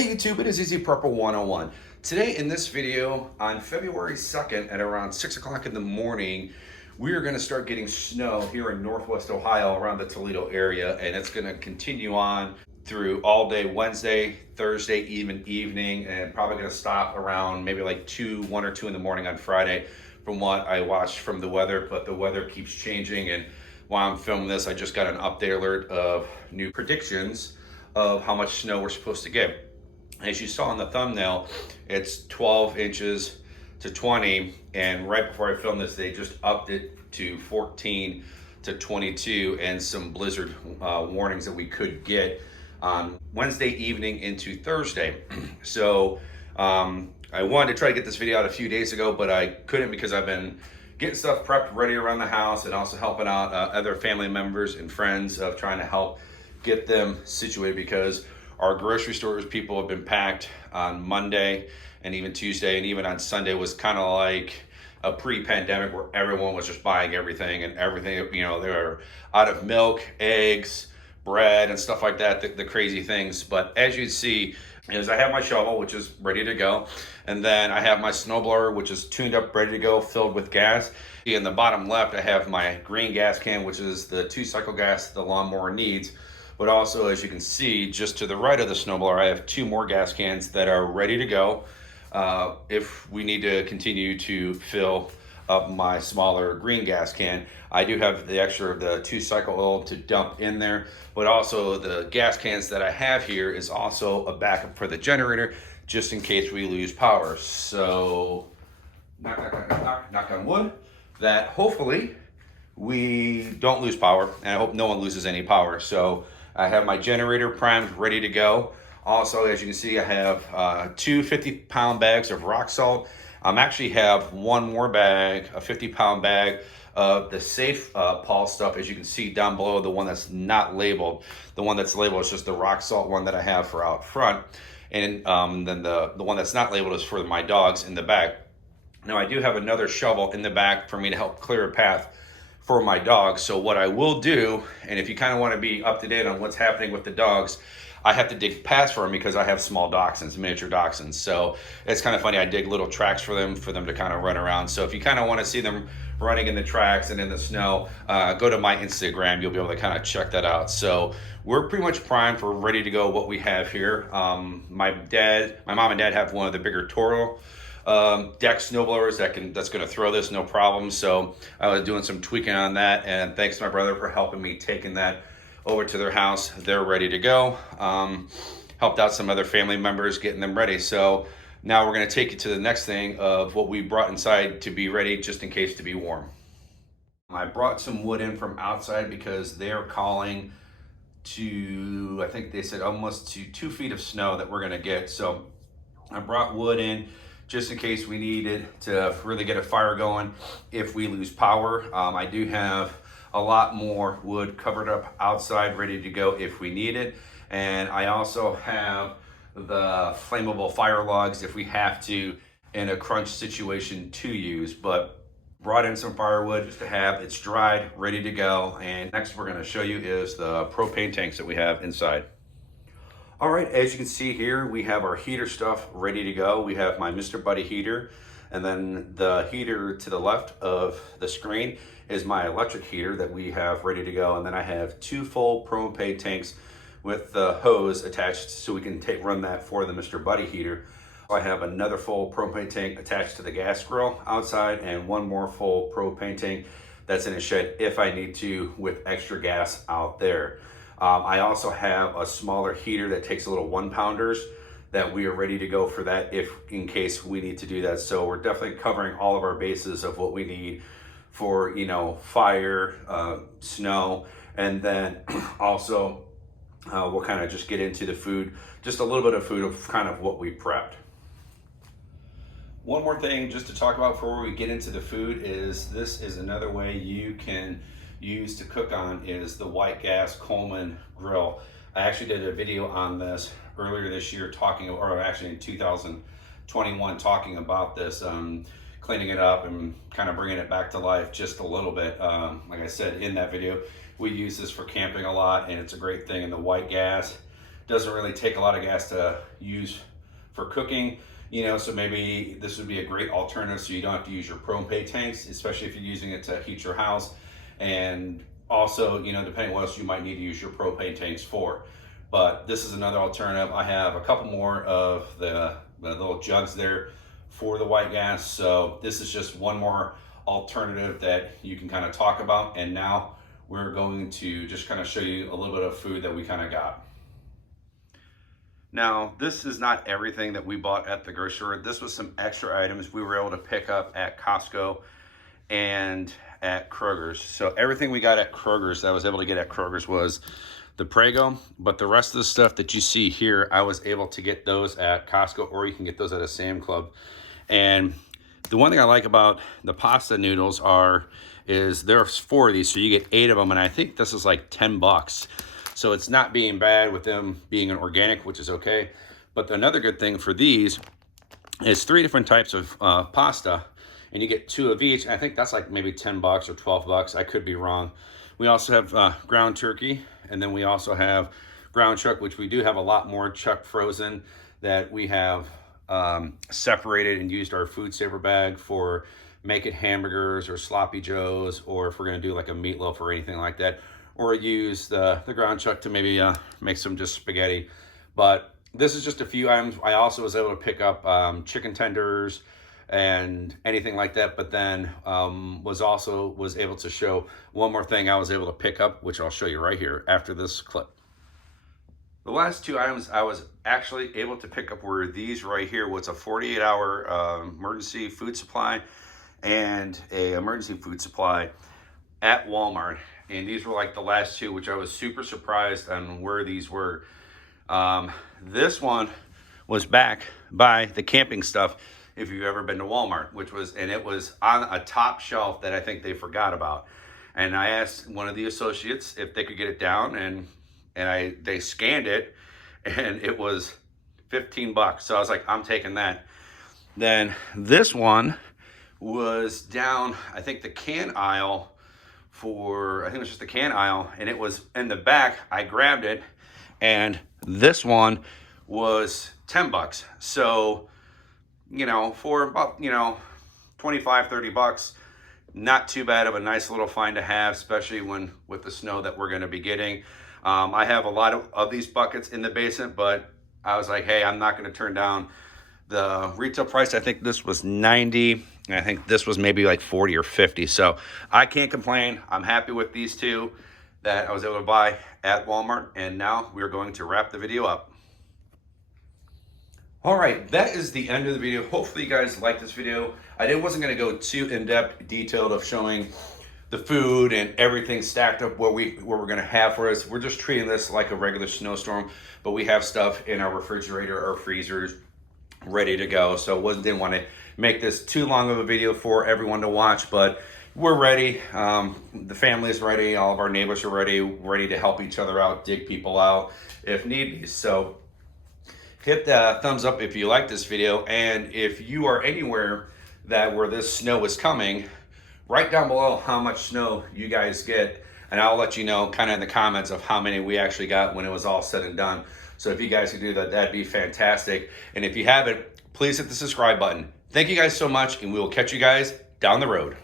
Hey YouTube, it is Easy Prepper 101. Today in this video, on February 2nd at around 6 o'clock in the morning, we are going to start getting snow here in Northwest Ohio around the Toledo area, and it's going to continue on through all day Wednesday, Thursday, even evening, and probably going to stop around maybe like 1 or 2 in the morning on Friday from what I watched from the weather, but the weather keeps changing, and while I'm filming this, I just got an update alert of new predictions of how much snow we're supposed to get. As you saw in the thumbnail, it's 12 inches to 20, and right before I filmed this, they just upped it to 14 to 22, and some blizzard warnings that we could get on Wednesday evening into Thursday. So I wanted to try to get this video out a few days ago, but I couldn't because I've been getting stuff prepped ready around the house and also helping out other family members and friends of trying to help get them situated, because our grocery stores, people have been packed on Monday and even Tuesday, and even on Sunday was kind of like a pre-pandemic where everyone was just buying everything and everything, you know, they're out of milk, eggs, bread and stuff like that, the crazy things. But as you see, is I have my shovel, which is ready to go, and then I have my snowblower, which is tuned up, ready to go, filled with gas. In the bottom left, I have my green gas can, which is the 2-cycle gas the lawnmower needs. But also, as you can see, just to the right of the snowblower, I have 2 more gas cans that are ready to go if we need to continue to fill up my smaller green gas can. I do have the extra of the 2-cycle oil to dump in there, but also the gas cans that I have here is also a backup for the generator, just in case we lose power. So, knock on wood, that hopefully we don't lose power, and I hope no one loses any power. So I have my generator primed, ready to go. Also, as you can see, I have 2 50-pound bags of rock salt. Actually have 1 more bag, a 50-pound bag of the Safe Paul stuff, as you can see down below, the one that's not labeled. The one that's labeled is just the rock salt one that I have for out front. And then the one that's not labeled is for my dogs in the back. Now, I do have another shovel in the back for me to help clear a path for my dogs. So what I will do, and if you kind of want to be up to date on what's happening with the dogs, I have to dig paths for them because I have small dachshunds, miniature dachshunds. So it's kind of funny, I dig little tracks for them to kind of run around. So if you kind of want to see them running in the tracks and in the snow, go to my Instagram, you'll be able to kind of check that out. So we're pretty much primed for ready to go what we have here. My mom and dad have one of the bigger Toro deck snowblowers that's going to throw this no problem. So I was doing some tweaking on that, and thanks to my brother for helping me taking that over to their house. They're ready to go. Helped out some other family members getting them ready. So now we're going to take you to the next thing of what we brought inside to be ready, just in case, to be warm. I brought some wood in from outside because they're calling to, I think they said almost to 2 feet of snow that we're going to get. So I brought wood in just in case we needed to really get a fire going if we lose power. I do have a lot more wood covered up outside, ready to go if we need it. And I also have the flammable fire logs if we have to in a crunch situation to use. But brought in some firewood just to have. It's dried, ready to go. And next we're gonna show you is the propane tanks that we have inside. All right, as you can see here, we have our heater stuff ready to go. We have my Mr. Buddy heater, and then the heater to the left of the screen is my electric heater that we have ready to go. And then I have 2 full propane tanks with the hose attached so we can run that for the Mr. Buddy heater. I have another full propane tank attached to the gas grill outside, and 1 more full propane tank that's in a shed if I need to with extra gas out there. I also have a smaller heater that takes a little 1-pounders that we are ready to go for that if in case we need to do that. So we're definitely covering all of our bases of what we need for, you know, fire, snow, and then also we'll kind of just get into the food, just a little bit of food of kind of what we prepped. One more thing just to talk about before we get into the food is this is another way you can use to cook on is the white gas Coleman grill. I actually did a video on this earlier this year or actually in 2021 talking about this, cleaning it up and kind of bringing it back to life just a little bit. Like I said in that video, we use this for camping a lot, and it's a great thing. And the white gas doesn't really take a lot of gas to use for cooking, you know, so maybe this would be a great alternative so you don't have to use your propane tanks, especially if you're using it to heat your house. And also, you know, depending on what else you might need to use your propane tanks for. But this is another alternative. I have a couple more of the little jugs there for the white gas. So this is just one more alternative that you can kind of talk about. And now we're going to just kind of show you a little bit of food that we kind of got. Now, this is not everything that we bought at the grocery store. This was some extra items we were able to pick up at Costco and at Kroger's. So everything we got at Kroger's that I was able to get at Kroger's was the Prego, but the rest of the stuff that you see here, I was able to get those at Costco, or you can get those at a Sam Club. And the one thing I like about the pasta noodles is there's 4 of these, so you get 8 of them, and I think this is like $10. So it's not being bad with them being an organic, which is okay. But another good thing for these is 3 different types of pasta, and you get 2 of each. I think that's like maybe $10 or $12. I could be wrong. We also have ground turkey, and then we also have ground chuck, which we do have a lot more chuck frozen that we have separated and used our food saver bag for making hamburgers or sloppy joes, or if we're gonna do like a meatloaf or anything like that, or use the ground chuck to maybe make some just spaghetti. But this is just a few items. I also was able to pick up chicken tenders and anything like that, but then was able to show one more thing I was able to pick up, which I'll show you right here after this clip. The last 2 items I was actually able to pick up were these right here, what's a 48-hour emergency food supply and a emergency food supply at Walmart. And these were like the last 2, which I was super surprised on where these were. This one was back by the camping stuff, if you've ever been to Walmart, and it was on a top shelf that I think they forgot about. And I asked one of the associates if they could get it down, and they scanned it, and it was $15. So I was like, I'm taking that. Then this one was down, I think the can aisle I think it was just the can aisle, and it was in the back. I grabbed it, and this one was $10. So, you know, for about, you know, $25-30, not too bad of a nice little find to have, especially with the snow that we're going to be getting. I have a lot of these buckets in the basement, but I was like, hey, I'm not going to turn down the retail price. I think this was $90, and I think this was maybe like $40 or $50. So I can't complain. I'm happy with these 2 that I was able to buy at Walmart. And now we're going to wrap the video up. All right, that is the end of the video. Hopefully you guys liked this video. I wasn't going to go too in-depth detailed of showing the food and everything stacked up what we're going to have for us. We're just treating this like a regular snowstorm, but we have stuff in our refrigerator or freezers ready to go. So didn't want to make this too long of a video for everyone to watch, but we're ready. The family is ready. All of our neighbors are ready to help each other out, dig people out if need be. So hit the thumbs up if you like this video, and if you are anywhere where this snow is coming, write down below how much snow you guys get, and I'll let you know kind of in the comments of how many we actually got when it was all said and done. So if you guys could do that, that'd be fantastic. And if you haven't, please hit the subscribe button. Thank you guys so much, and we will catch you guys down the road.